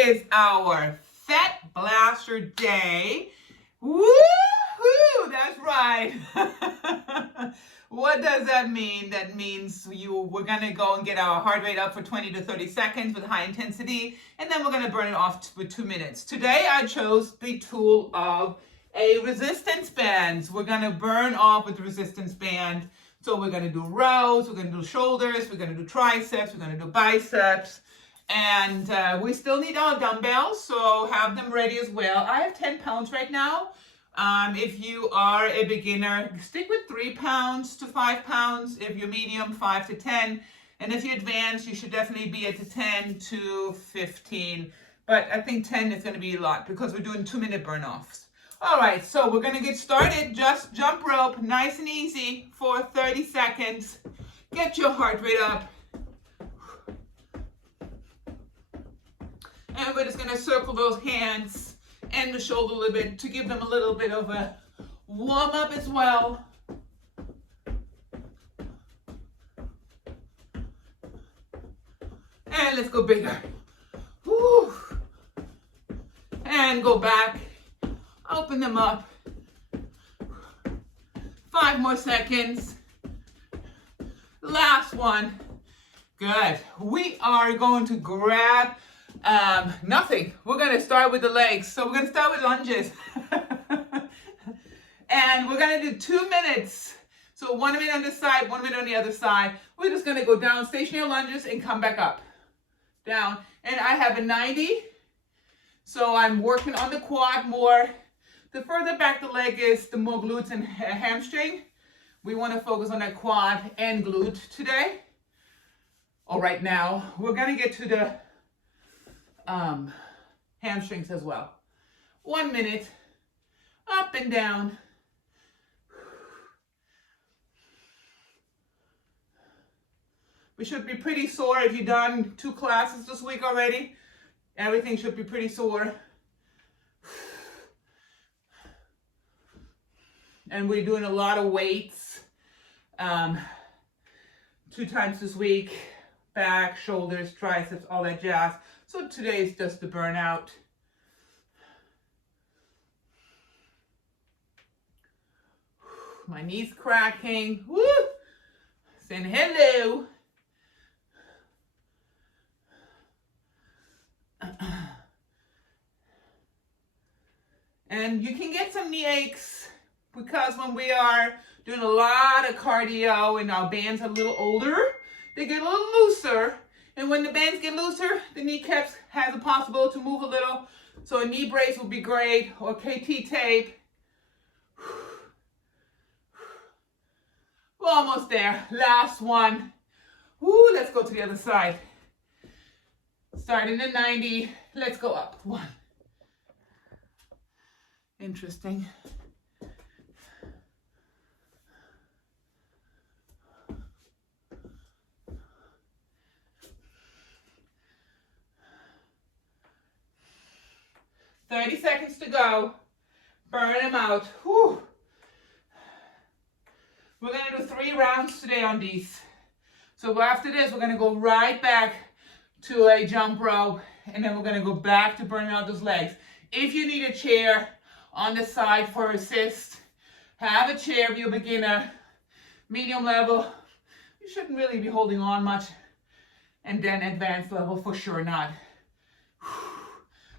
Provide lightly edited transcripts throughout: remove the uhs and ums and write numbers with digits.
is our Fat Blaster Day. Woo-hoo! That's right. What does that mean? That means we're gonna go and get our heart rate up for 20 to 30 seconds with high intensity, and then we're gonna burn it off for 2 minutes. Today I chose the tool of a resistance band. We're gonna burn off with the resistance band. So we're gonna do rows, we're gonna do shoulders, we're gonna do triceps, we're gonna do biceps, and we still need our dumbbells, so have them ready as well. I have 10 pounds right now. If you are a beginner, stick with 3 pounds to 5 pounds. If you're medium, 5 to 10. And if you're advanced, you should definitely be at the 10 to 15. But I think 10 is going to be a lot because we're doing 2-minute burn-offs. All right, so we're going to get started. Just jump rope, nice and easy for 30 seconds. Get your heart rate up. And we're just going to circle those hands and the shoulder a little bit to give them a little bit of a warm up as well. And let's go bigger. Whew. And go back. Open them up. 5 more seconds. Last one. Good. We are going to grab nothing. We're going to start with the legs. So we're going to start with lunges. And we're going to do 2 minutes. So 1 minute on this side, 1 minute on the other side. We're just going to go down stationary lunges and come back up. Down. And I have a 90. So I'm working on the quad more. The further back the leg is, the more glutes and hamstring. We want to focus on that quad and glute today. All right, now we're going to get to the hamstrings as well. 1 minute, up and down. We should be pretty sore if you've done 2 classes this week already. Everything should be pretty sore. And we're doing a lot of weights 2 times this week. Back, shoulders, triceps, all that jazz. So today is just the burnout. My knees cracking. Woo! Saying hello. And you can get some knee aches because when we are doing a lot of cardio and our bands are a little older, they get a little looser. And when the bands get looser, the kneecaps has a possibility to move a little. So a knee brace would be great, or KT tape. We're almost there. Last one. Woo, let's go to the other side. Starting at 90. Let's go up. 1. Interesting. $30 seconds to go. Burn them out. Whew. We're going to do 3 rounds today on these. So after this, we're going to go right back to a jump rope, and then we're going to go back to burning out those legs. If you need a chair on the side for assist, have a chair if you're a beginner. Medium level, you shouldn't really be holding on much. And then advanced level, for sure not.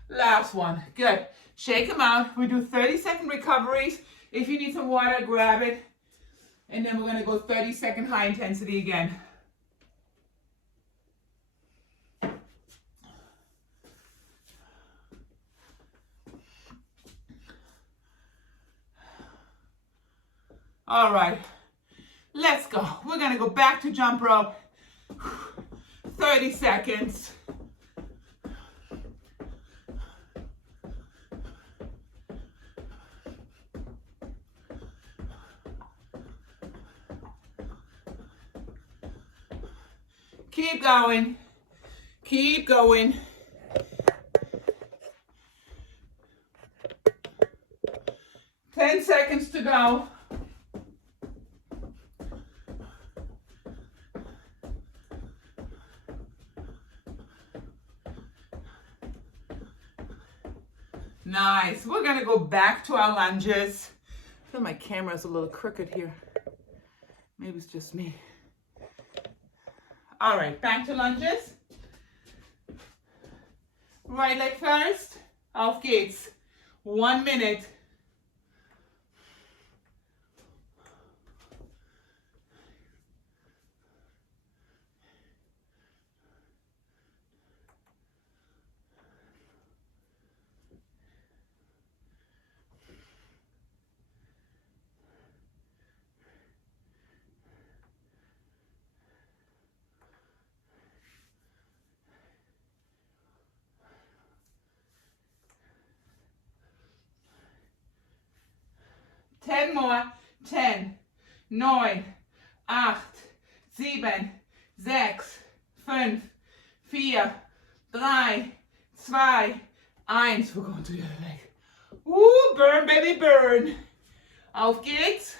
Last one. Good. Shake them out. We do 30-second recoveries. If you need some water, grab it. And then we're going to go 30-second high intensity again. All right. Let's go. We're going to go back to jump rope. 30 seconds. Keep going. Keep going. Ten seconds to go. Nice. We're gonna go back to our lunges. I feel my camera's a little crooked here. Maybe it's just me. All right, back to lunges. Right leg first. Auf geht's. 1 minute. Ten more. 10, 9, 8, 7, 6, 5, 4, 3, 2, 1. We're going to the other leg. Woo, burn, baby, burn. Auf geht's.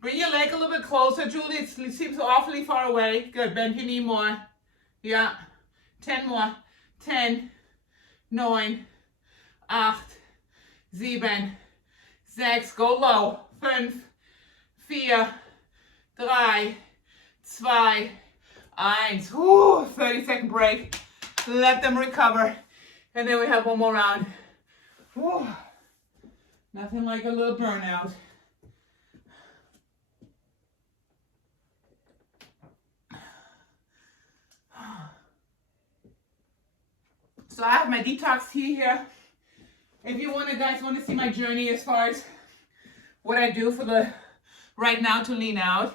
Bring your leg a little bit closer, Julie. It seems awfully far away. Good. Bend your knee more. Yeah. 10 more. 10, 9, 8, 7, 6. Go low. 5, 4, 3, 2, 1. Woo, 30-second break. Let them recover. And then we have one more round. Woo. Nothing like a little burnout. So I have my detox tea here. If you guys want to see my journey as far as what I do for the right now to lean out,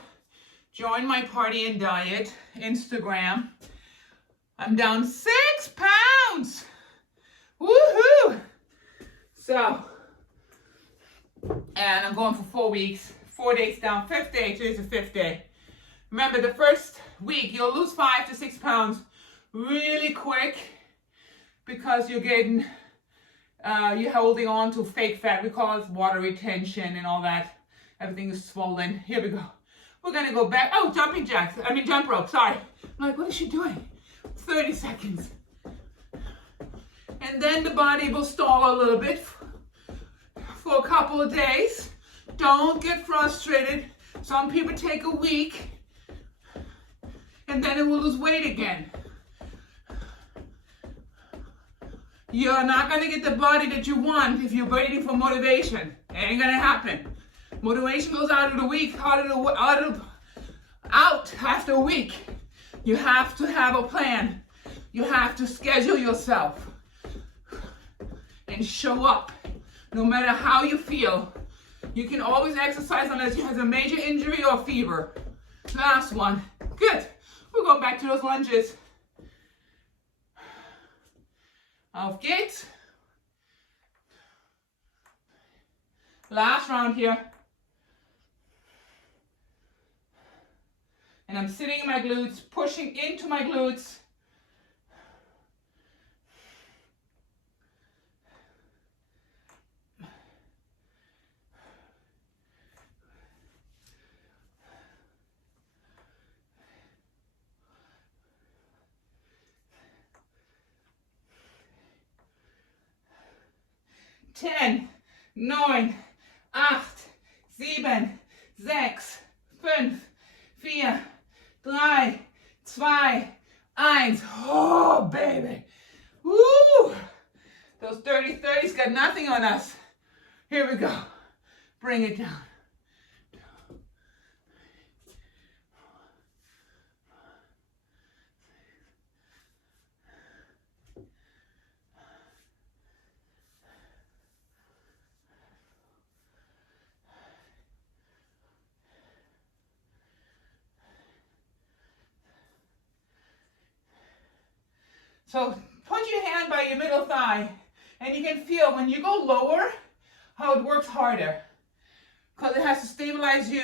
join my party and diet Instagram. I'm down 6 pounds. Woohoo! So, and I'm going for 4 weeks, 4 days down, 5th day, today's the 5th day. Remember, the first week you'll lose 5 to 6 pounds really quick, because you're getting, you're holding on to fake fat. We call it water retention and all that. Everything is swollen. Here we go. We're gonna go back. Oh, jumping jacks. I mean jump rope, sorry. I'm like, what is she doing? 30 seconds. And then the body will stall a little bit for a couple of days. Don't get frustrated. Some people take a week and then it will lose weight again. You're not gonna get the body that you want if you're waiting for motivation. It ain't gonna happen. Motivation goes out of the week, out after a week. You have to have a plan. You have to schedule yourself and show up. No matter how you feel, you can always exercise unless you have a major injury or fever. Last one. Good. We're going back to those lunges. Auf geht's. Last round here. And I'm sitting in my glutes, pushing into my glutes. Ten, 9, 8, 7, 6, 5, 4, 3, 2, 1. Oh, baby. Woo! Those 30s got nothing on us. Here we go. Bring it down. So put your hand by your middle thigh And you can feel when you go lower, how it works harder. Because it has to stabilize you.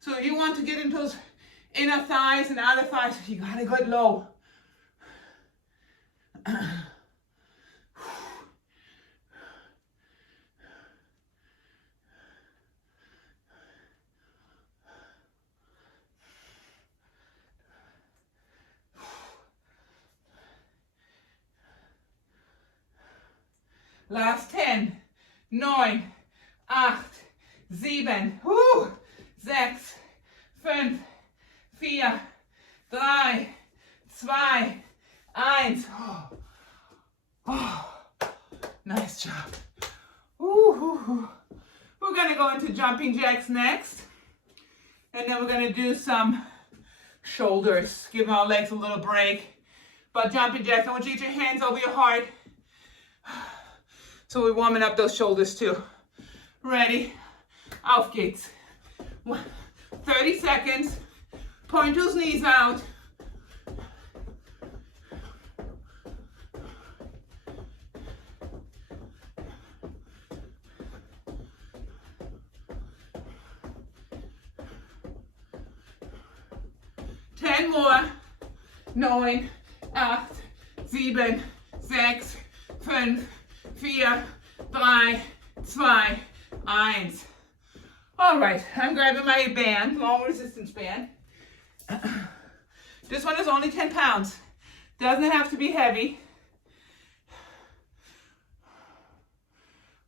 So if you want to get into those inner thighs and outer thighs, you gotta go low. Last 10, 9, 8, 7, 6, 5, 4, 3, 2, 1. Nice job. We're going to go into jumping jacks next. And then we're going to do some shoulders. Give our legs a little break. But jumping jacks, I want you to get your hands over your heart. So we're warming up those shoulders too. Ready? Auf geht's. 30 seconds. Point those knees out. Ten more. 9, 8, 7, 6, 5, 4, 3, 2, 1. All right, I'm grabbing my band, long resistance band. This one is only 10 pounds. Doesn't have to be heavy.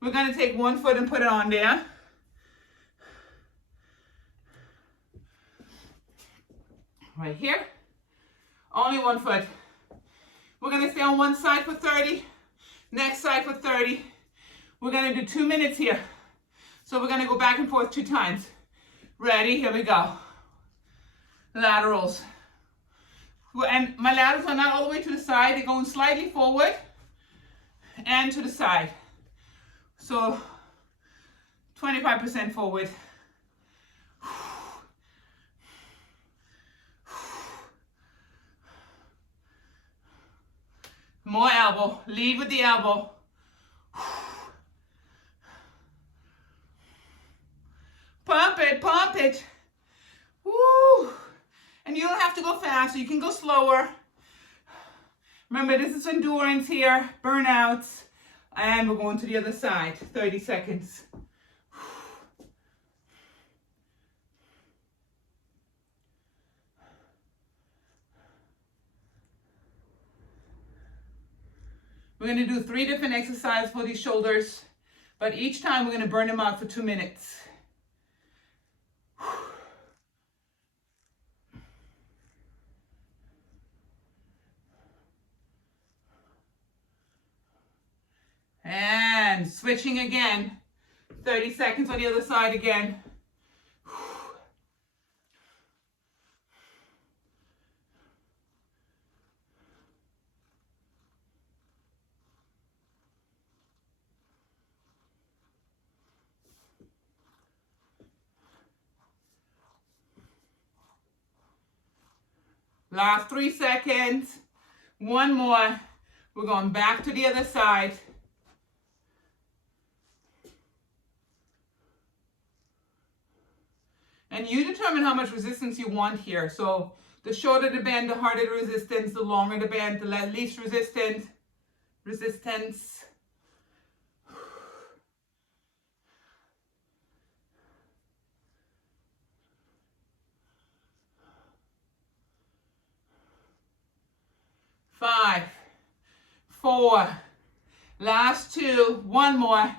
We're gonna take one foot and put it on there. Right here. Only one foot. We're gonna stay on one side for 30. Next side for 30. We're gonna do 2 minutes here. So we're gonna go back and forth 2 times. Ready? Here we go. Laterals. And my laterals are not all the way to the side. They're going slightly forward and to the side. So 25% forward. More elbow. Lead with the elbow. Pump it, pump it. Woo. And you don't have to go fast, so you can go slower. Remember, this is endurance here, burnouts. And we're going to the other side, 30 seconds. We're going to do 3 different exercises for these shoulders, but each time we're going to burn them out for 2 minutes. And switching again, 30 seconds on the other side again. Last 3 seconds. One more. We're going back to the other side. And you determine how much resistance you want here. So the shorter the band, the harder the resistance. The longer the band, the least resistance. 5, 4, last 2, one more.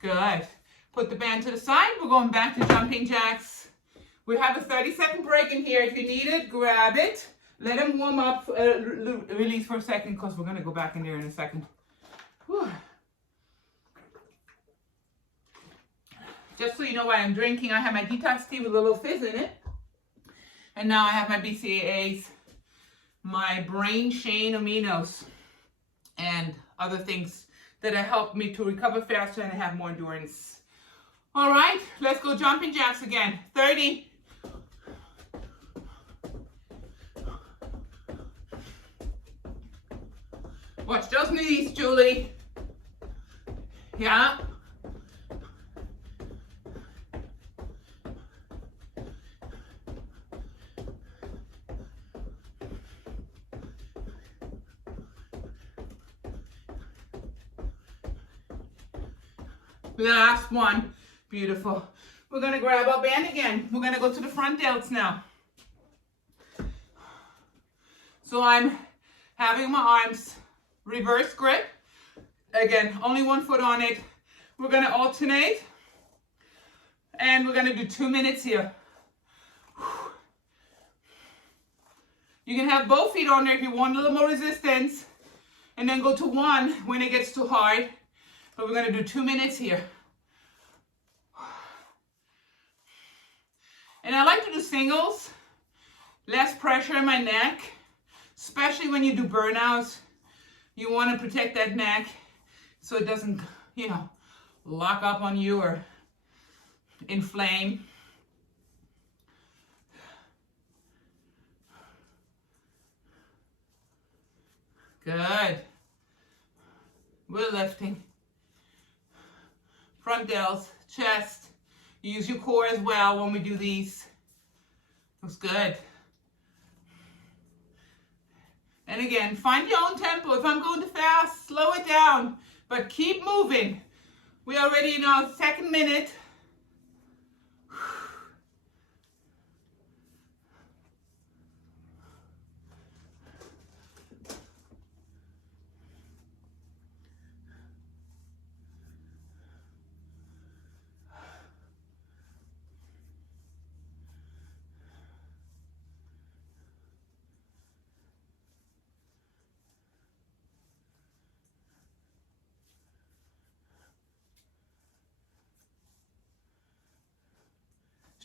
Good. Put the band to the side. We're going back to jumping jacks. We have a 30-second break in here. If you need it, grab it. Let them warm up, release for a second, because we're going to go back in there in a second. Whew. Just so you know what I'm drinking, I have my detox tea with a little fizz in it. And now I have my BCAAs, my brain chain aminos, and other things that have helped me to recover faster and have more endurance. All right, let's go jumping jacks again. 30. Watch those knees, Julie. Yeah. Last one. Beautiful. We're going to grab our band again. We're going to go to the front delts now. So I'm having my arms reverse grip. Again, only one foot on it. We're going to alternate. And we're going to do 2 minutes here. You can have both feet on there if you want a little more resistance. And then go to 1 when it gets too hard. But we're going to do 2 minutes here. And I like to do singles. Less pressure in my neck. Especially when you do burnouts. You want to protect that neck so it doesn't, lock up on you or inflame. Good. We're lifting. Front delts, chest. Use your core as well when we do these. Looks good. And again, find your own tempo. If I'm going too fast, slow it down. But keep moving. We're already in our 2nd minute.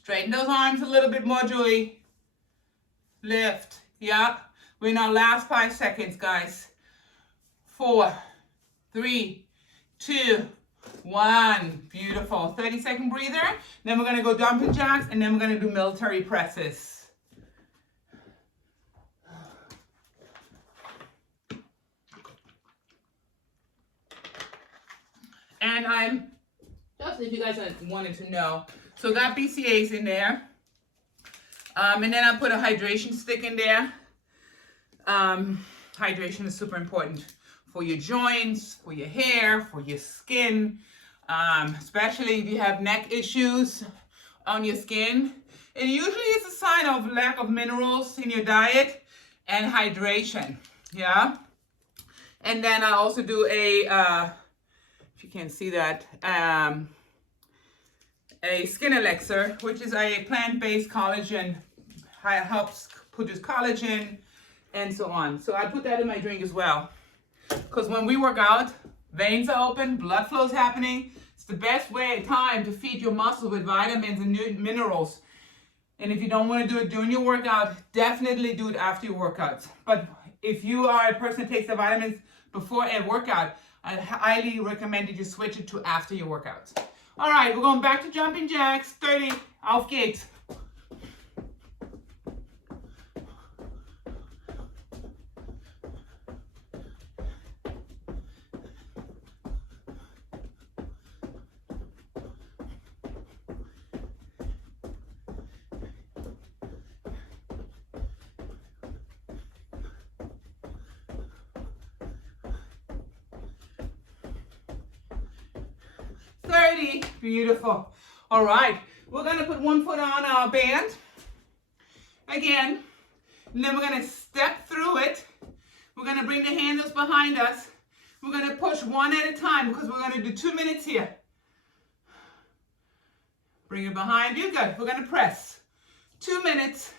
Straighten those arms a little bit more, Julie. Lift. Yep. We're in our last 5 seconds, guys. 4, 3, 2, 1. Beautiful. 30-second breather. Then we're going to go jumping jacks, and then we're going to do military presses. And I'm, just if you guys wanted to know, so got BCAAs in there. And then I put a hydration stick in there. Hydration is super important for your joints, for your hair, for your skin, especially if you have neck issues on your skin. It usually is a sign of lack of minerals in your diet and hydration, yeah? And then I also do a, if you can't see that, a skin elixir, which is a plant-based collagen, helps produce collagen and so on. So I put that in my drink as well. Because when we work out, veins are open, blood flow is happening. It's the best time to feed your muscle with vitamins and minerals. And if you don't want to do it during your workout, definitely do it after your workouts. But if you are a person that takes the vitamins before a workout, I highly recommend that you switch it to after your workouts. All right, we're going back to jumping jacks. 30, auf geht's. Beautiful. All right, we're going to put one foot on our band again, and then we're going to step through it. We're going to bring the handles behind us. We're going to push one at a time because we're going to do 2 minutes here. Bring it behind you. Good. We're going to press. 2 minutes.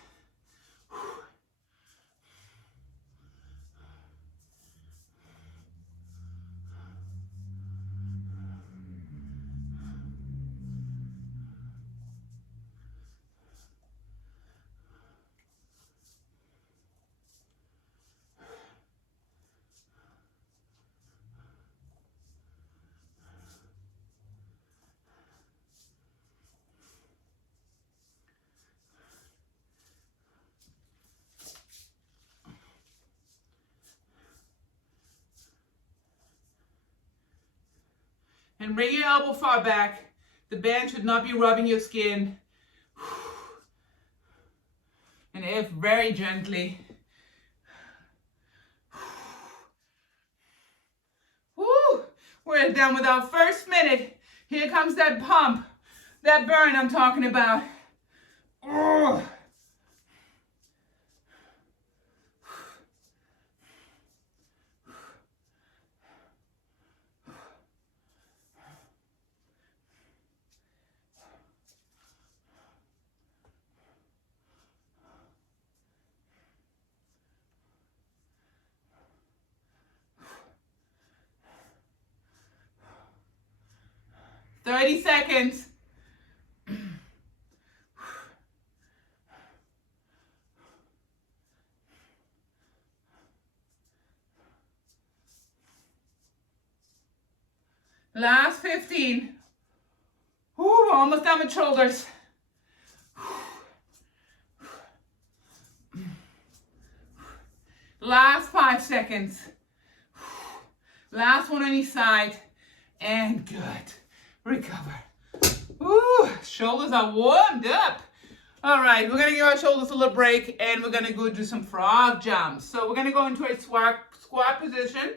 And bring your elbow far back. The band should not be rubbing your skin. And if very gently. Woo! We're done with our first minute. Here comes that pump, that burn I'm talking about. Oh. "30 seconds. Last 15. Ooh, we're almost done with shoulders. Last 5 seconds. Last one on each side. And good. Recover. Ooh, shoulders are warmed up. All right, we're gonna give our shoulders a little break and we're gonna go do some frog jumps. So we're gonna go into a squat position,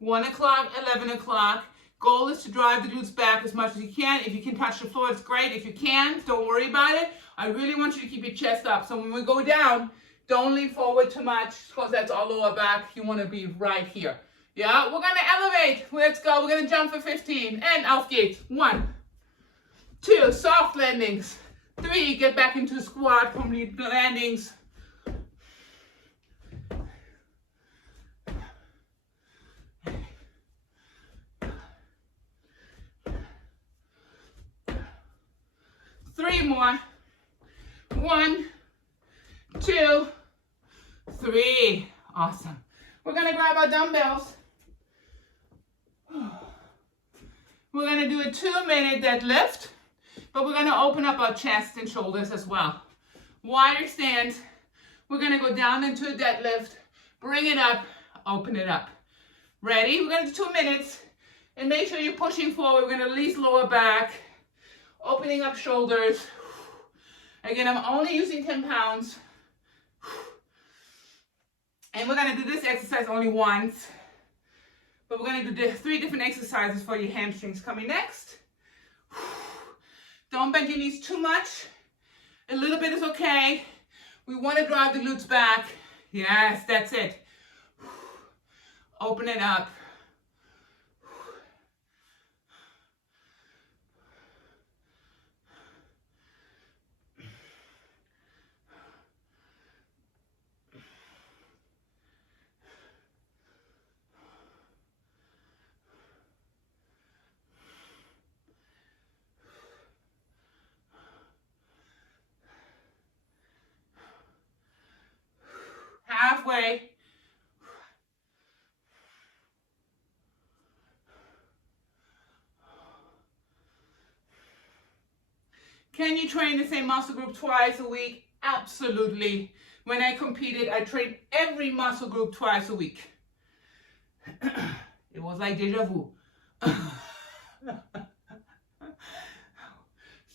1 o'clock, 11 o'clock. Goal is to drive the glutes back as much as you can. If you can touch the floor, it's great. If you can't, don't worry about it. I really want you to keep your chest up. So when we go down, don't lean forward too much because that's our lower back. You wanna be right here. Yeah, we're gonna elevate. Let's go. We're gonna jump for 15. And auf geht's. 1, 2, soft landings. 3, get back into squat, complete landings. 3 more. 1, 2, 3. Awesome. We're gonna grab our dumbbells. We're gonna do a 2-minute deadlift, but we're gonna open up our chest and shoulders as well. Wider stance. We're gonna go down into a deadlift, bring it up, open it up. Ready? We're gonna do 2 minutes, and make sure you're pushing forward. We're gonna release lower back, opening up shoulders. Again, I'm only using 10 pounds. And we're gonna do this exercise only once. But we're gonna do 3 different exercises for your hamstrings coming next. Don't bend your knees too much. A little bit is okay. We wanna drive the glutes back. Yes, that's it. Open it up. Halfway. Can you train the same muscle group twice a week? Absolutely. When I competed, I trained every muscle group twice a week. It was like deja vu.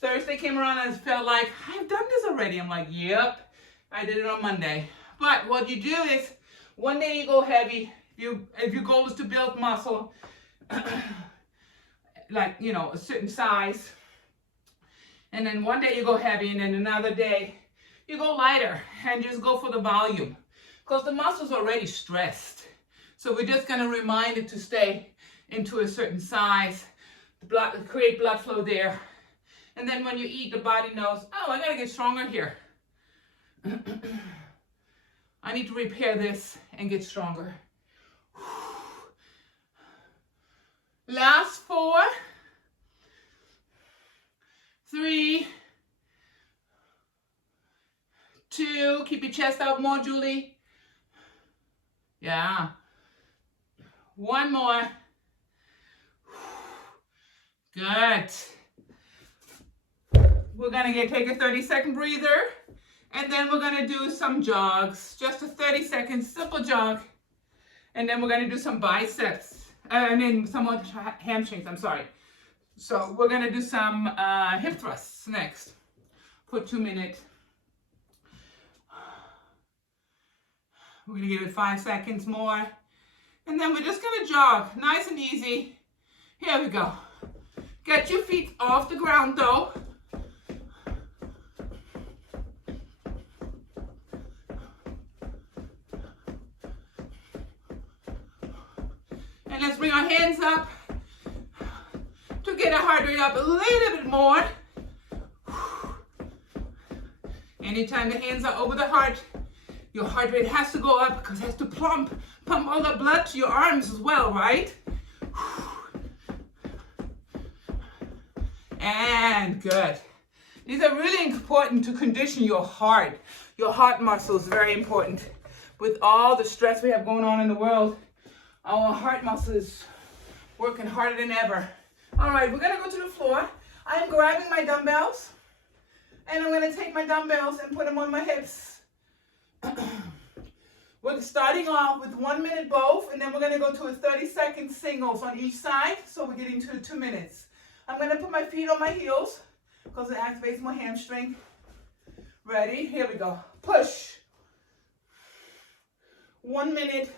Thursday came around and I felt like, I've done this already. I'm like, yep, I did it on Monday. But what you do is, one day you go heavy. If your goal is to build muscle, like, you know, a certain size. And then one day you go heavy, and then another day you go lighter and just go for the volume. Because the muscle's already stressed. So we're just gonna remind it to stay into a certain size, create blood flow there. And then when you eat, the body knows, oh, I gotta get stronger here. I need to repair this and get stronger. Last 4, 3, 2, keep your chest out more, Julie. Yeah. 1 more. Good. We're gonna take a 30-second breather, and then we're gonna do some jogs. Just a 30-second simple jog. And then we're gonna do some biceps. Some hamstrings, I'm sorry. So we're gonna do some hip thrusts next for 2 minutes. We're gonna give it 5 seconds more. And then we're just gonna jog, nice and easy. Here we go. Get your feet off the ground though. And let's bring our hands up to get our heart rate up a little bit more. Anytime the hands are over the heart, your heart rate has to go up because it has to pump all the blood to your arms as well, right? And good. These are really important to condition your heart. Your heart muscle is very important. With all the stress we have going on in the world, our heart muscle is working harder than ever. All right, we're gonna go to the floor. I'm grabbing my dumbbells, and I'm gonna take my dumbbells and put them on my hips. We're starting off with 1 minute both, and then we're gonna go to a 30-second singles on each side, so we're getting to 2 minutes. I'm gonna put my feet on my heels, because it activates my hamstring. Ready? Here we go. Push. 1 minute.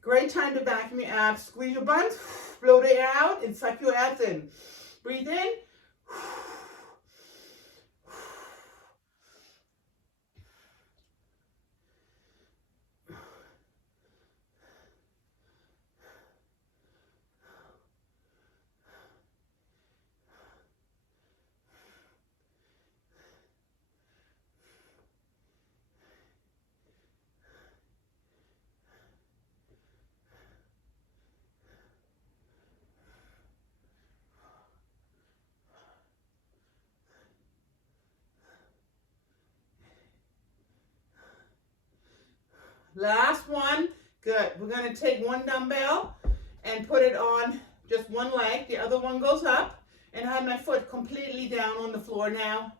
Great time to vacuum your abs. Squeeze your buns, blow the air out, and suck your abs in. Breathe in. Last one. Good. We're going to take one dumbbell and put it on just one leg. The other one goes up. And I have my foot completely down on the floor now.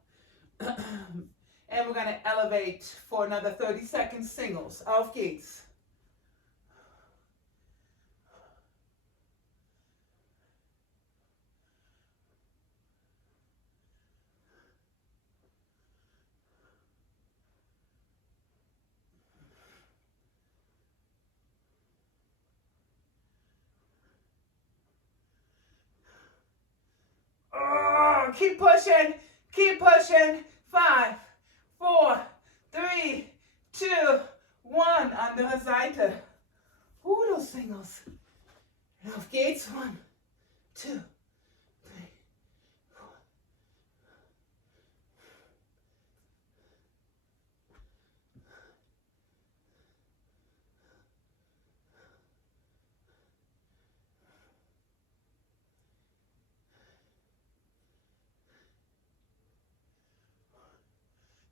And we're going to elevate for another 30 seconds singles. Auf geht's. Keep pushing, keep pushing. 5, 4, 3, 2, 1. Andere Seite. Those singles. Auf geht's. 1, 2, 3, 4.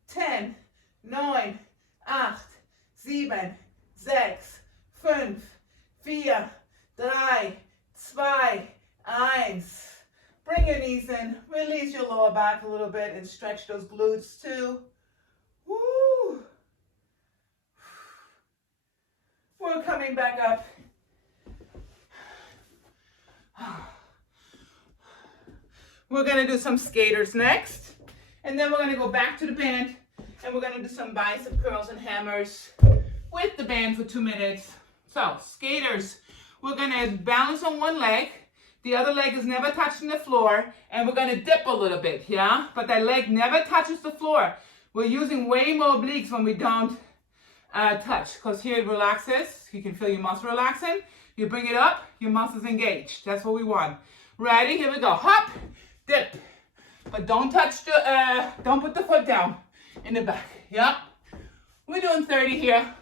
10, 9, 8, 7, 6, 5, 4, 3, 2, 1. Bring your knees in, release your lower back a little bit and stretch those glutes too. Woo! We're coming back up. We're gonna do some skaters next. And then we're gonna go back to the band and we're gonna do some bicep curls and hammers with the band for 2 minutes. So, skaters, we're gonna balance on one leg. The other leg is never touching the floor, and we're gonna dip a little bit, yeah? But that leg never touches the floor. We're using way more obliques when we don't touch, because here it relaxes. You can feel your muscle relaxing. You bring it up, your muscles engaged. That's what we want. Ready? Here we go. Hop, dip. But don't touch the, don't put the foot down in the back. Yep. We're doing 30 here.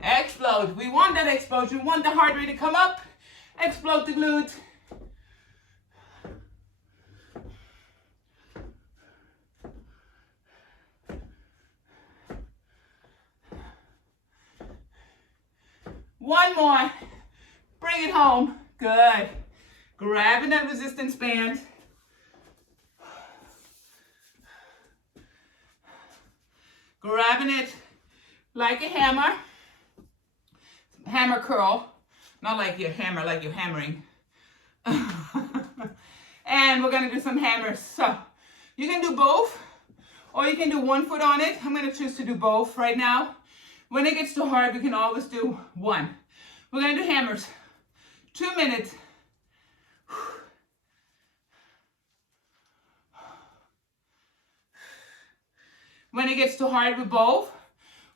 Explode. We want that explosion. We want the heart rate to come up. Explode the glutes. One more. Bring it home. Good. Grabbing that resistance band. Grabbing it like a hammer. Hammer curl. Not like your hammer, like you're hammering. And we're going to do some hammers. So you can do both, or you can do one foot on it. I'm going to choose to do both right now. When it gets too hard, we can always do one. We're going to do hammers. 2 minutes. When it gets too hard with both,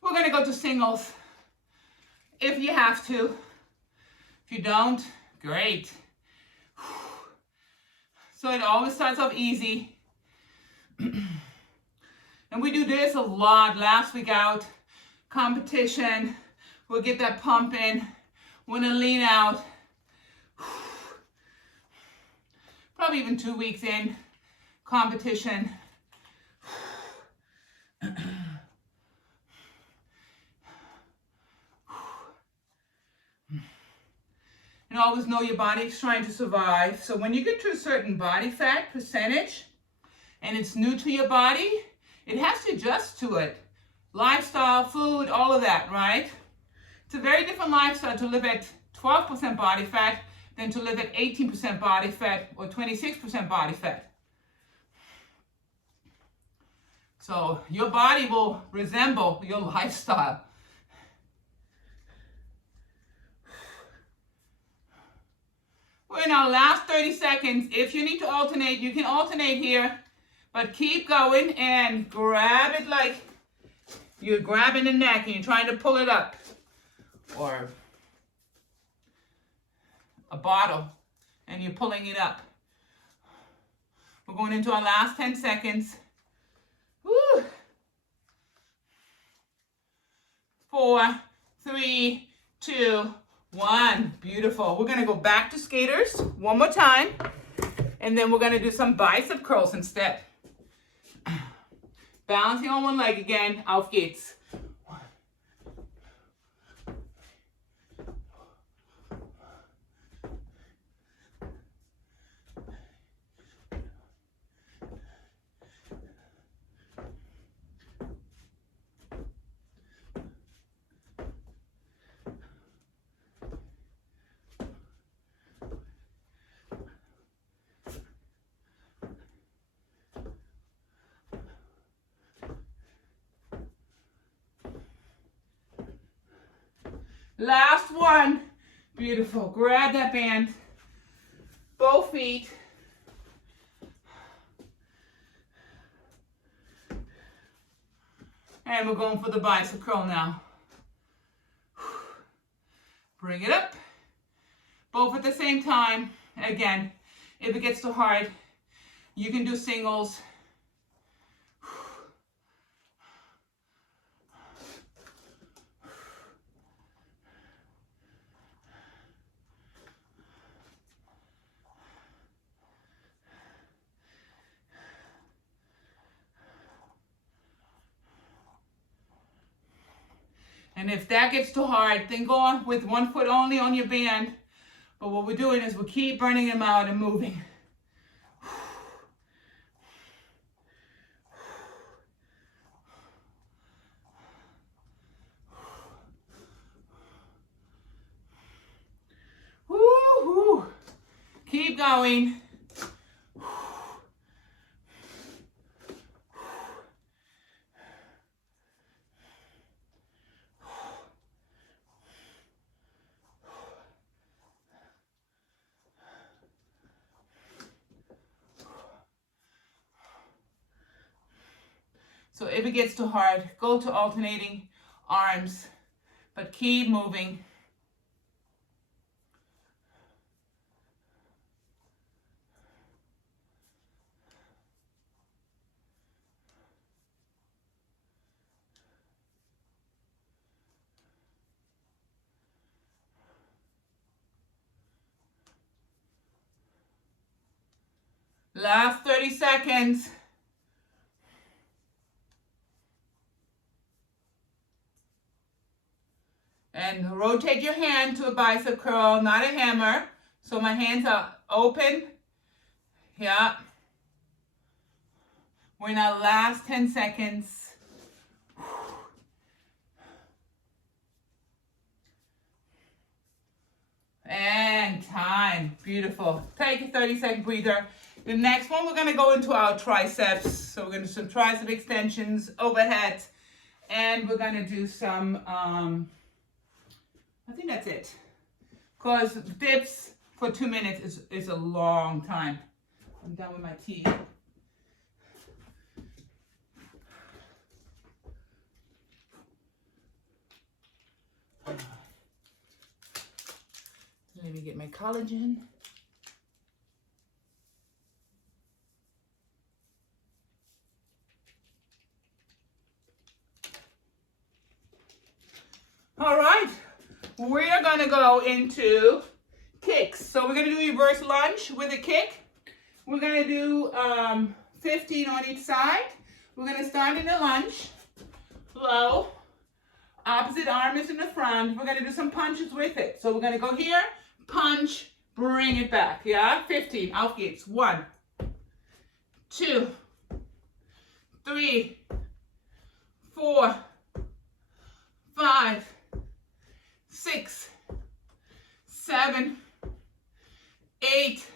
we're going to go to singles. If you have to. If you don't, great. So it always starts off easy. And we do this a lot. Last week out, competition. We'll get that pump in. We're gonna lean out. Probably even 2 weeks in, competition. And always know your body's trying to survive. So when you get to a certain body fat percentage and it's new to your body, it has to adjust to it. Lifestyle, food, all of that, right? It's a very different lifestyle to live at 12% body fat than to live at 18% body fat or 26% body fat. So your body will resemble your lifestyle. We're in our last 30 seconds. If you need to alternate, you can alternate here, but keep going and grab it like you're grabbing the neck and you're trying to pull it up, or a bottle and you're pulling it up. We're going into our last 10 seconds. Woo. 4, 3, 2, 1. Beautiful. We're going to go back to skaters one more time, and then we're going to do some bicep curls instead. Balancing on one leg again. Auf geht's. Last one. Beautiful. Grab that band. Both feet. And we're going for the bicep curl now. Bring it up. Both at the same time. Again, if it gets too hard, you can do singles. And if that gets too hard, then go on with one foot only on your band. But what we're doing is we keep burning them out and moving. Woo-hoo. Keep going. So if it gets too hard, go to alternating arms, but keep moving. Last 30 seconds. And And rotate your hand to a bicep curl, not a hammer. So my hands are open. Yeah. We're in our last 10 seconds. And time. Beautiful. Take a 30-second breather. The next one, we're going to go into our triceps. So we're going to do some tricep extensions, overhead, and we're going to do some, I think that's it. Because dips for 2 minutes is a long time. I'm done with my tea. Let me get my collagen. All right, we are gonna go into kicks. So we're gonna do reverse lunge with a kick. We're gonna do 15 on each side. We're gonna start in the lunge, low. Opposite arm is in the front. We're gonna do some punches with it. So we're gonna go here, punch, bring it back. Yeah, 15. Auf geht's. 1, 2, 3, 4, 5, 6, 7, 8.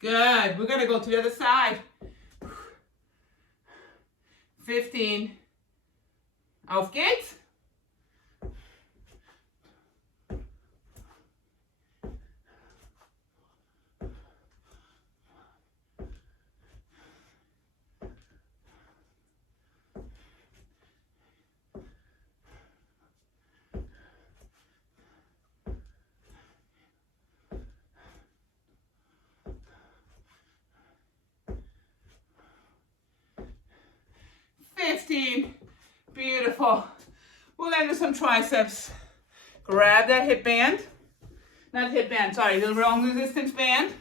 Good. We're going to go to the other side. 15. Auf geht's. Beautiful. We're going to do some triceps. Grab that hip band. Not hip band, sorry, the long resistance band.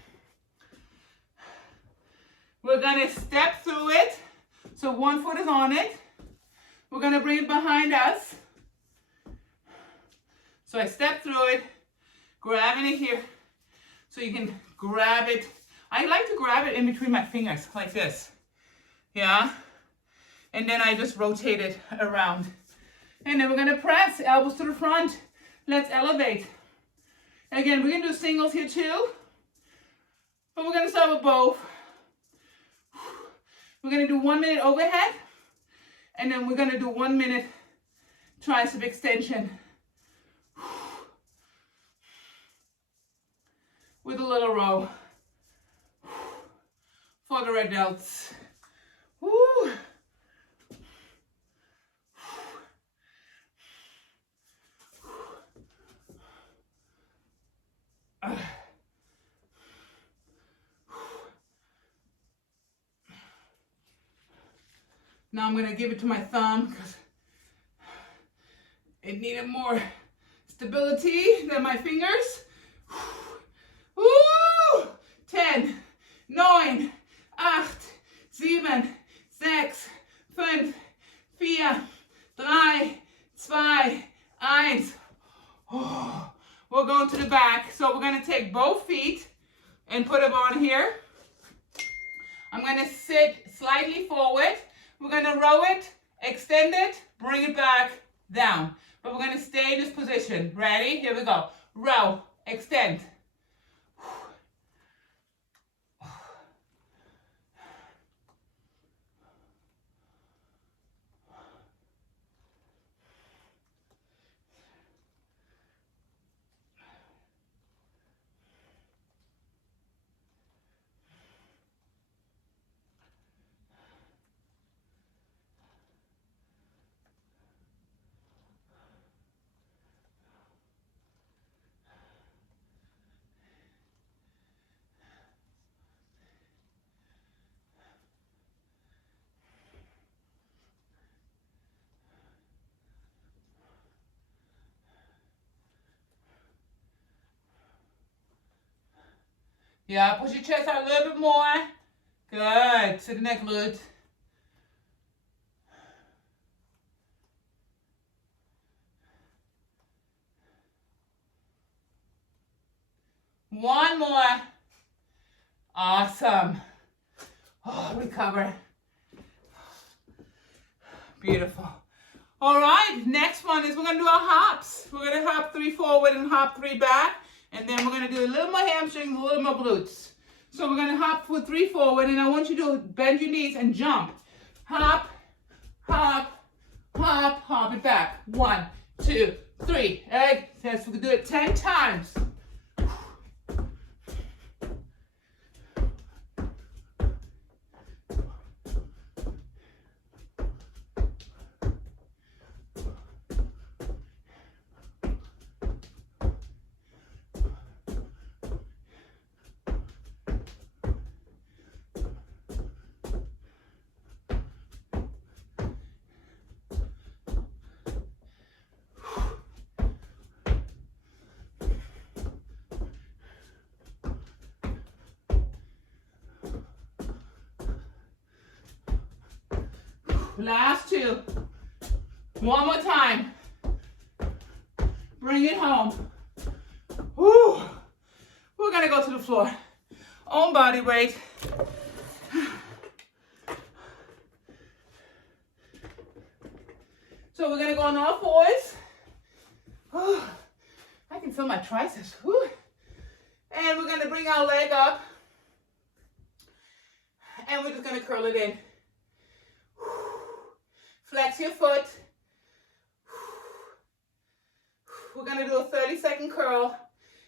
We're going to step through it. So one foot is on it. We're going to bring it behind us. So I step through it, grabbing it here. So you can grab it. I like to grab it in between my fingers, like this. Yeah. And then I just rotate it around. And then we're gonna press, elbows to the front. Let's elevate. Again, we're gonna do singles here too. But we're gonna start with both. We're gonna do 1 minute overhead. And then we're gonna do 1 minute tricep extension. With a little row. For the red belts. Woo. Now I'm going to give it to my thumb because it needed more stability than my fingers. Woo! 10, 9, 8, 7, 6, 5, 4, 3, 2, 1. Oh, we're going to the back. So we're going to take both feet and put them on here. I'm going to sit slightly forward. We're going to row it, extend it, bring it back down. But we're going to stay in this position. Ready? Here we go. Row, extend. Yeah, push your chest out a little bit more. Good. To the neck glute. One more. Awesome. Oh, recover. Beautiful. All right, next one is we're going to do our hops. We're going to hop 3 forward and hop 3 back. And then we're going to do a little more hamstrings, a little more glutes. So we're going to hop for 3 forward, and I want you to bend your knees and jump. Hop, hop, hop, hop it back. 1, 2, 3. Hey, yes, we can do it 10 times. Last 2. One more time. Bring it home. Woo. We're gonna go to the floor. Own body weight. So we're gonna go on all 4s. Oh, I can feel my triceps. Woo. And we're gonna bring our leg up. And we're just gonna curl it in. Flex your foot. We're going to do a 30-second curl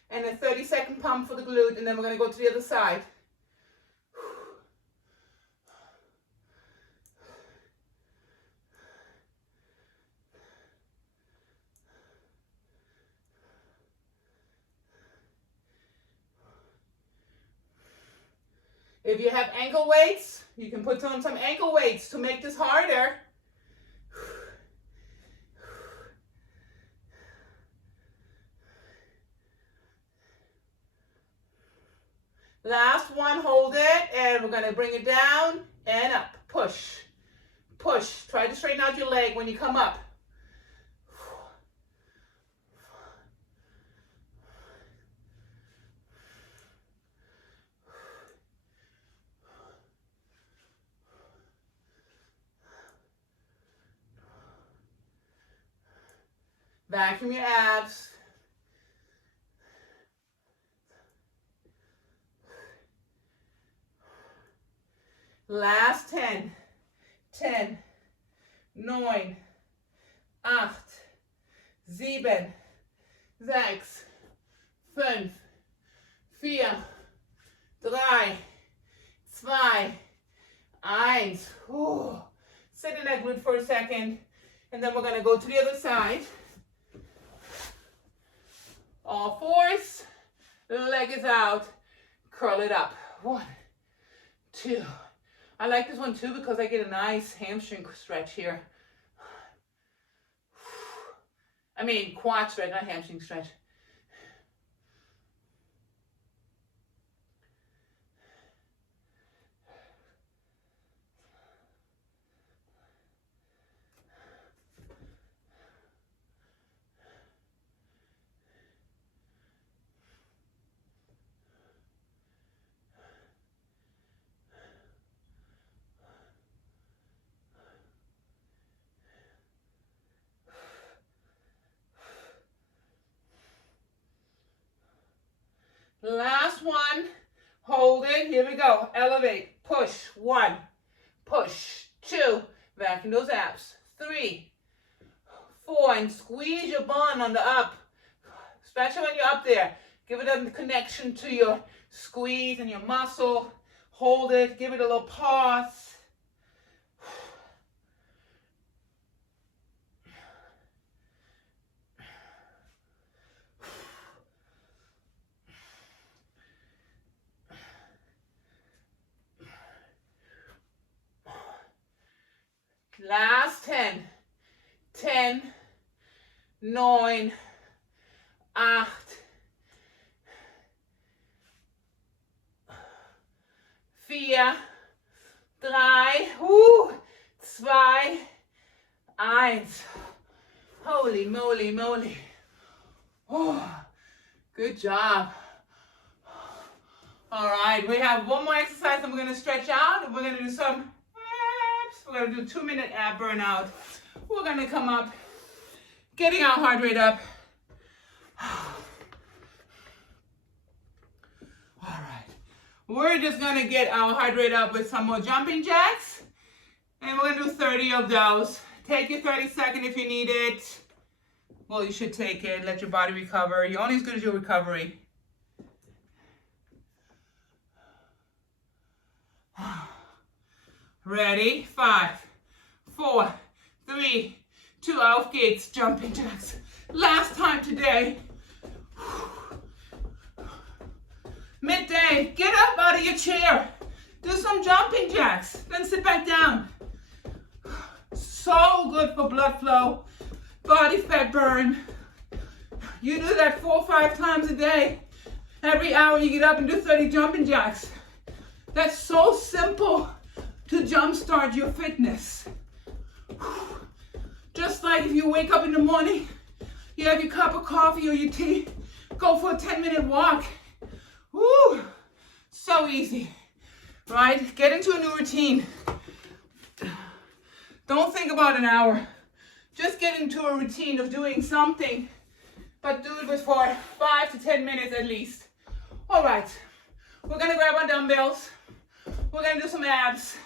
and a 30-second pump for the glute, and then we're going to go to the other side. If you have ankle weights, you can put on some ankle weights to make this harder. Last one, hold it, and we're gonna bring it down and up. Push, push. Try to straighten out your leg when you come up. Vacuum your abs. Last 10, 10, 9, 8, 7, 6, 5, 4, 3, 2, 1. Sit in that glute for a second, and then we're going to go to the other side. All 4s, leg is out, curl it up. 1, 2. I like this one too because I get a nice hamstring stretch here. I mean quad stretch, not hamstring stretch. Last one, hold it, here we go, elevate, push, 1, push, 2, vacuum those abs, 3, 4, and squeeze your bun on the up, especially when you're up there, give it a connection to your squeeze and your muscle, hold it, give it a little pause. Last 10, 10, 9, 8, 4, 3, 2, 1. Holy moly, moly. Oh, good job. All right, we have one more exercise and we're going to stretch out and we're going to do some abs. We're going to do 2-minute ab burnout. We're going to come up, getting our heart rate up. All right, we're just going to get our heart rate up with some more jumping jacks. And we're going to do 30 of those. Take your 30 seconds if you need it. Well, you should take it. Let your body recover. You're only as good as your recovery. Ready? 5, 4, 3, 2, auf geht's. Jumping jacks. Last time today. Midday. Get up out of your chair. Do some jumping jacks. Then sit back down. So good for blood flow, body fat burn. You do that 4 or 5 times a day. Every hour you get up and do 30 jumping jacks. That's so simple to jumpstart your fitness. Just like if you wake up in the morning, you have your cup of coffee or your tea, go for a 10-minute walk. Woo! So easy, right? Get into a new routine. Don't think about an hour. Just get into a routine of doing something, but do it for 5 to 10 minutes at least. All right, we're gonna grab our dumbbells. We're gonna do some abs.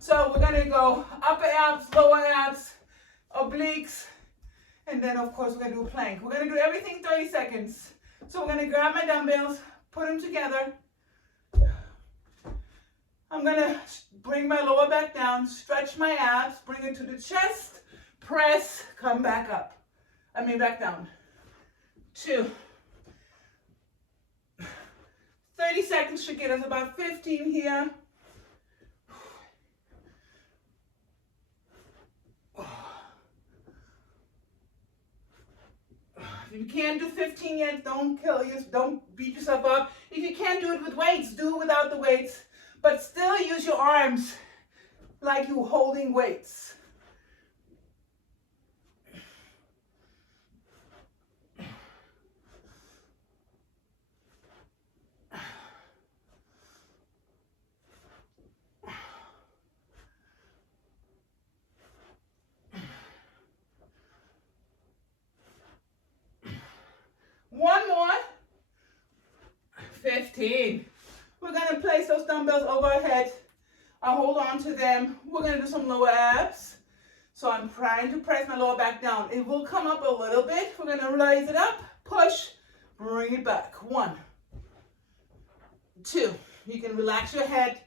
So we're gonna go upper abs, lower abs, obliques, and then of course we're gonna do a plank. We're gonna do everything 30 seconds. So we're gonna grab my dumbbells, put them together. I'm gonna bring my lower back down, stretch my abs, bring it to the chest, press, come back up. Back down. 2. 30 seconds should get us about 15 here. If you can't do 15 yet, don't beat yourself up. If you can't do it with weights, do it without the weights. But still use your arms like you're holding weights. One more. 15. We're going to place those dumbbells over our head. I'll hold on to them. We're going to do some lower abs. So I'm trying to press my lower back down. It will come up a little bit. We're going to raise it up, push, bring it back. 1, 2. You can relax your head.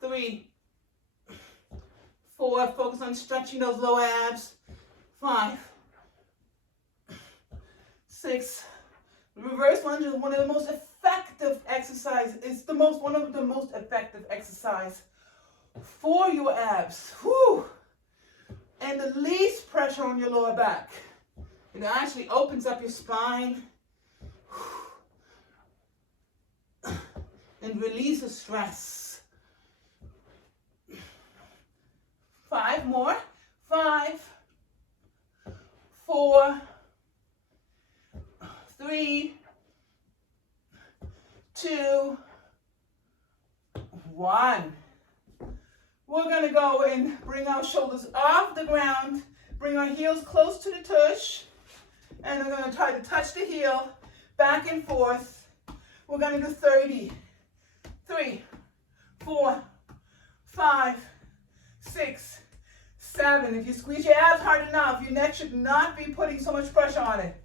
3, 4. Focus on stretching those lower abs. 5, 6. Reverse lunge is one of the most effective exercises. It's one of the most effective exercise for your abs. Whew. And the least pressure on your lower back. It actually opens up your spine. And releases stress. 5 more. 5, 4, 3, 2, 1. We're going to go and bring our shoulders off the ground, bring our heels close to the tush, and we're going to try to touch the heel back and forth. We're going to do 30. 3, 4, 5, 6, 7. If you squeeze your abs hard enough, your neck should not be putting so much pressure on it.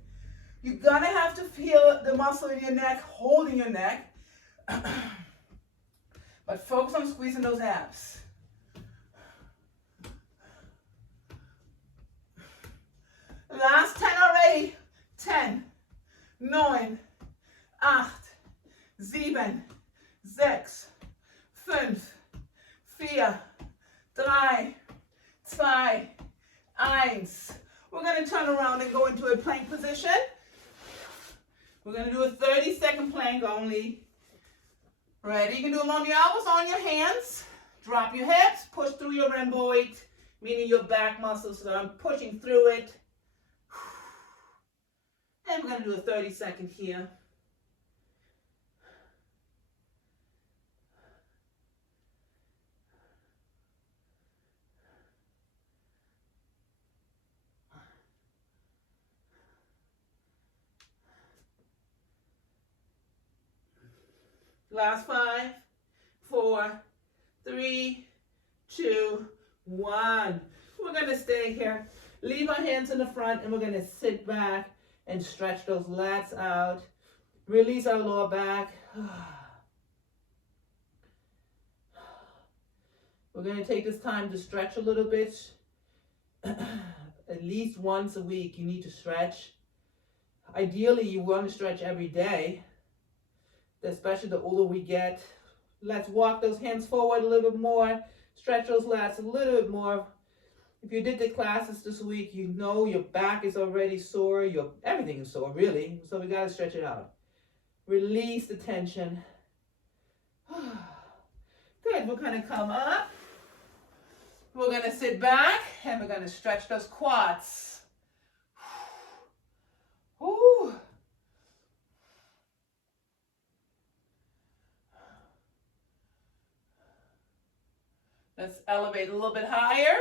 You're gonna have to feel the muscle in your neck holding your neck. But focus on squeezing those abs. Last 10 already. 10, 9, 8, 7, 6, 5, 4, 3, 2, 1. We're going to turn around and go into a plank position. We're going to do a 30-second plank only. Ready? You can do them on your elbows, on your hands. Drop your hips, push through your rhomboid, meaning your back muscles. So I'm pushing through it. And we're going to do a 30-second here. Last 5, 4, 3, 2, 1. We're going to stay here. Leave our hands in the front and we're going to sit back and stretch those lats out. Release our lower back. We're going to take this time to stretch a little bit. At least once a week you need to stretch. Ideally you want to stretch every day, especially the older we get. Let's walk those hands forward a little bit more. Stretch those lats a little bit more. If you did the classes this week, you know your back is already sore. Everything is sore, really. So we got to stretch it out. Release the tension. Good. We're going to come up. We're going to sit back and we're going to stretch those quads. Whew. Let's elevate a little bit higher.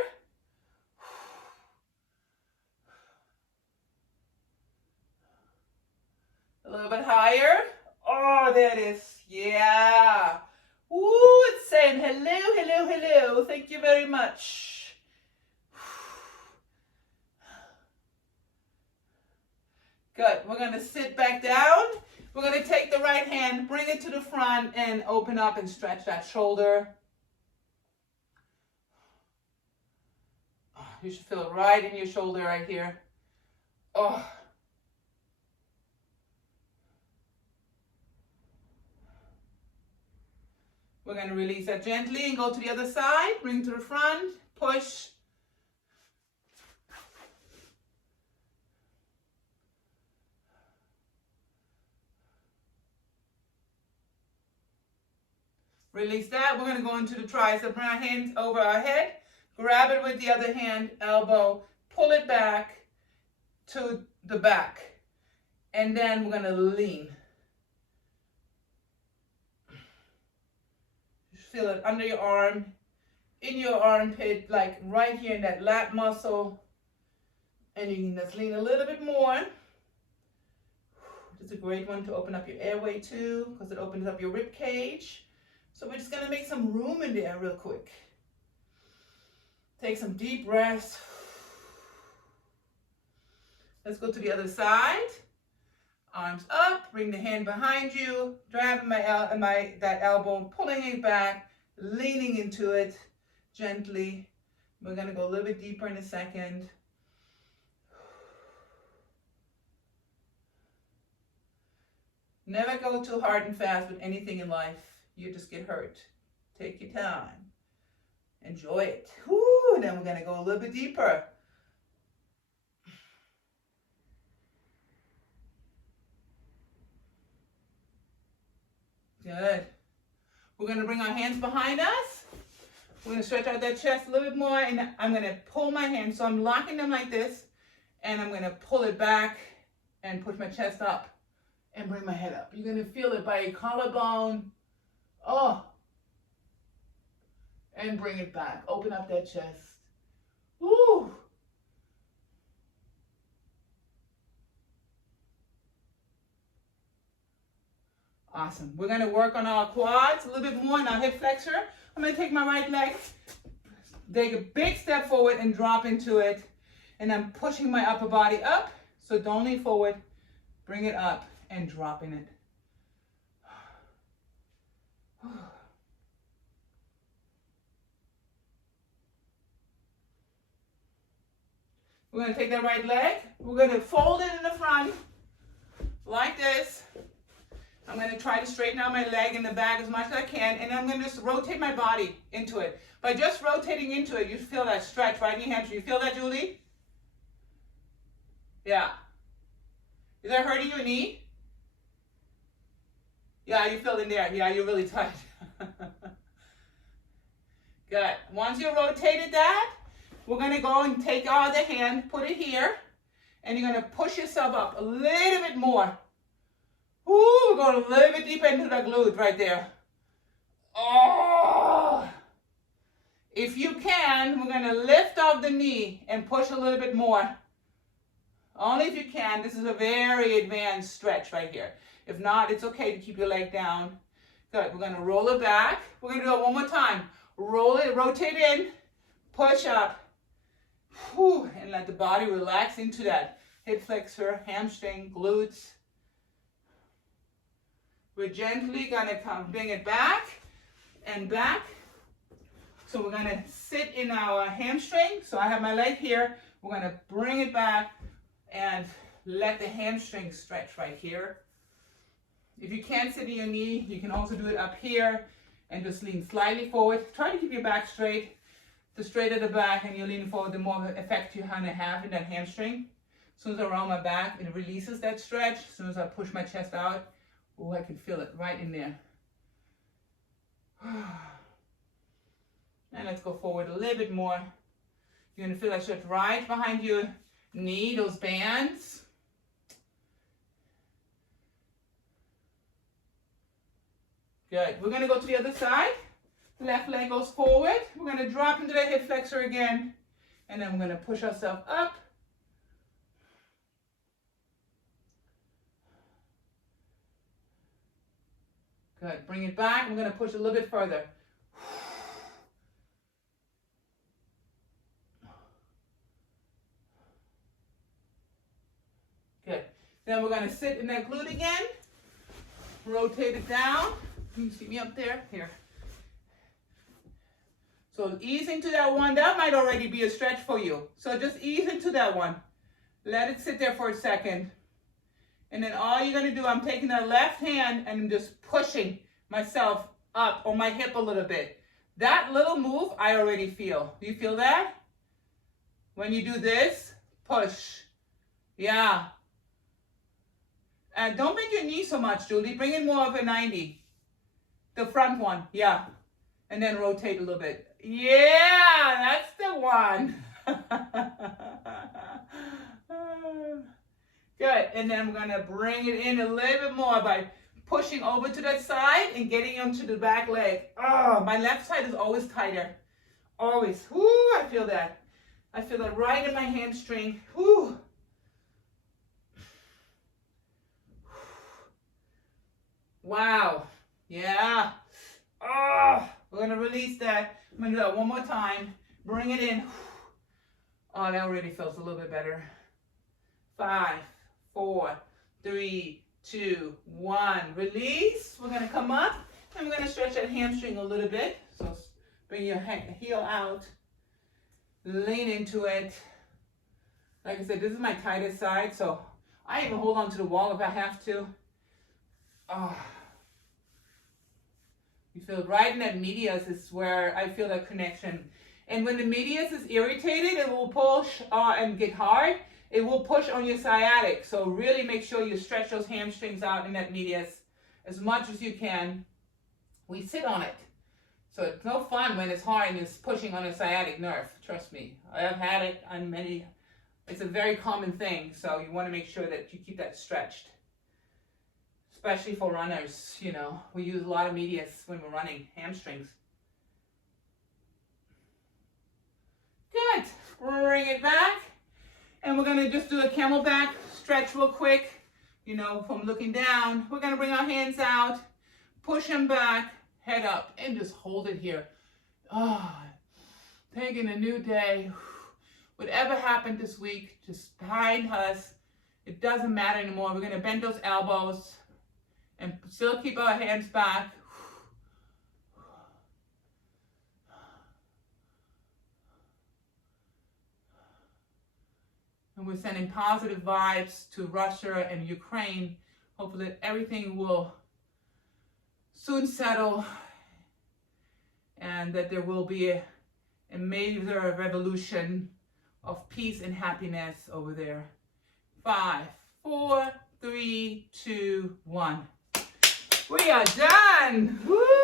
A little bit higher. Oh, there it is. Yeah. Woo, it's saying hello, hello, hello. Thank you very much. Good. We're going to sit back down. We're going to take the right hand, bring it to the front, and open up and stretch that shoulder. You should feel it right in your shoulder right here. Oh. We're going to release that gently and go to the other side. Bring to the front. Push. Release that. We're going to go into the tricep. Bring our hands over our head. Grab it with the other hand, elbow. Pull it back to the back. And then we're going to lean. Feel it under your arm, in your armpit, like right here in that lat muscle. And you can just lean a little bit more. It's a great one to open up your airway too, because it opens up your rib cage. So we're just going to make some room in there real quick. Take some deep breaths. Let's go to the other side. Arms up, bring the hand behind you, grabbing that elbow, pulling it back, leaning into it gently. We're going to go a little bit deeper in a second. Never go too hard and fast with anything in life. You just get hurt. Take your time. Enjoy it. Woo, then we're going to go a little bit deeper. Good. We're going to bring our hands behind us. We're going to stretch out that chest a little bit more, and I'm going to pull my hands. So I'm locking them like this, and I'm going to pull it back and push my chest up and bring my head up. You're going to feel it by your collarbone. Oh. And bring it back. Open up that chest. Woo. Awesome. We're going to work on our quads a little bit more in our hip flexor. I'm going to take my right leg, take a big step forward and drop into it. And I'm pushing my upper body up. So don't lean forward. Bring it up and dropping it. We're going to take that right leg. We're going to fold it in the front like this. I'm going to try to straighten out my leg in the back as much as I can, and I'm going to just rotate my body into it. By just rotating into it, you feel that stretch right in your hamstring. You feel that, Julie? Yeah. Is that hurting your knee? Yeah, you feel in there. Yeah, you're really tight. Good. Once you rotated that, we're going to go and take our other hand, put it here, and you're going to push yourself up a little bit more. Woo, we're going a little bit deeper into the glute right there. Oh! If you can, we're going to lift off the knee and push a little bit more. Only if you can. This is a very advanced stretch right here. If not, it's okay to keep your leg down. Good. We're going to roll it back. We're going to do it one more time. Roll it, rotate in, push up. Whew, and let the body relax into that hip flexor, hamstring, glutes. We're gently going to bring it back and back. So we're going to sit in our hamstring. So I have my leg here. We're going to bring it back and let the hamstring stretch right here. If you can't sit in your knee, you can also do it up here and just lean slightly forward. Try to keep your back straight. The straighter the back and you're leaning forward, the more effect you're going to have in that hamstring. As soon as I round my back, it releases that stretch. As soon as I push my chest out, oh, I can feel it right in there. And let's go forward a little bit more. You're going to feel that stretch right behind your knee, those bands. Good. We're going to go to the other side. Left leg goes forward. We're going to drop into the hip flexor again. And then we're going to push ourselves up. Good. Bring it back. We're going to push a little bit further. Good. Then we're going to sit in that glute again. Rotate it down. You see me up there? Here. So ease into that one. That might already be a stretch for you. So just ease into that one. Let it sit there for a second. And then all you're going to do, I'm taking that left hand and I'm just pushing myself up on my hip a little bit. That little move I already feel. Do you feel that? When you do this, push. Yeah. And don't bend your knee so much, Julie. Bring in more of a 90. The front one, yeah. And then rotate a little bit. Yeah, that's the one. Good. And then we're going to bring it in a little bit more by pushing over to that side and getting onto the back leg. Oh, my left side is always tighter. Always. Whoo, I feel that. I feel that right in my hamstring. Whoo. Wow. Yeah. Oh, we're going to release that. I'm going to do that one more time. Bring it in. Oh, that already feels a little bit better. 5, 4, 3, 2, 1. Release. We're going to come up and we're going to stretch that hamstring a little bit. So bring your heel out. Lean into it. Like I said, this is my tightest side, so I even hold on to the wall if I have to. Oh. You feel right in that medius is where I feel that connection. And when the medius is irritated, it will push and get hard. It will push on your sciatic. So really make sure you stretch those hamstrings out in that medius as much as you can. We sit on it. So it's no fun when it's hard and it's pushing on a sciatic nerve. Trust me. I've had it on many. It's a very common thing. So you want to make sure that you keep that stretched. Especially for runners, you know, we use a lot of medius when we're running, hamstrings. Good. Bring it back. And we're going to just do a camelback stretch real quick. You know, from looking down. We're going to bring our hands out, push them back, head up, and just hold it here. Oh, taking a new day. Whatever happened this week, just behind us. It doesn't matter anymore. We're going to bend those elbows. And still keep our hands back. And we're sending positive vibes to Russia and Ukraine. Hopefully that everything will soon settle and that there will be a major revolution of peace and happiness over there. 5, 4, 3, 2, 1. We are done. Woo!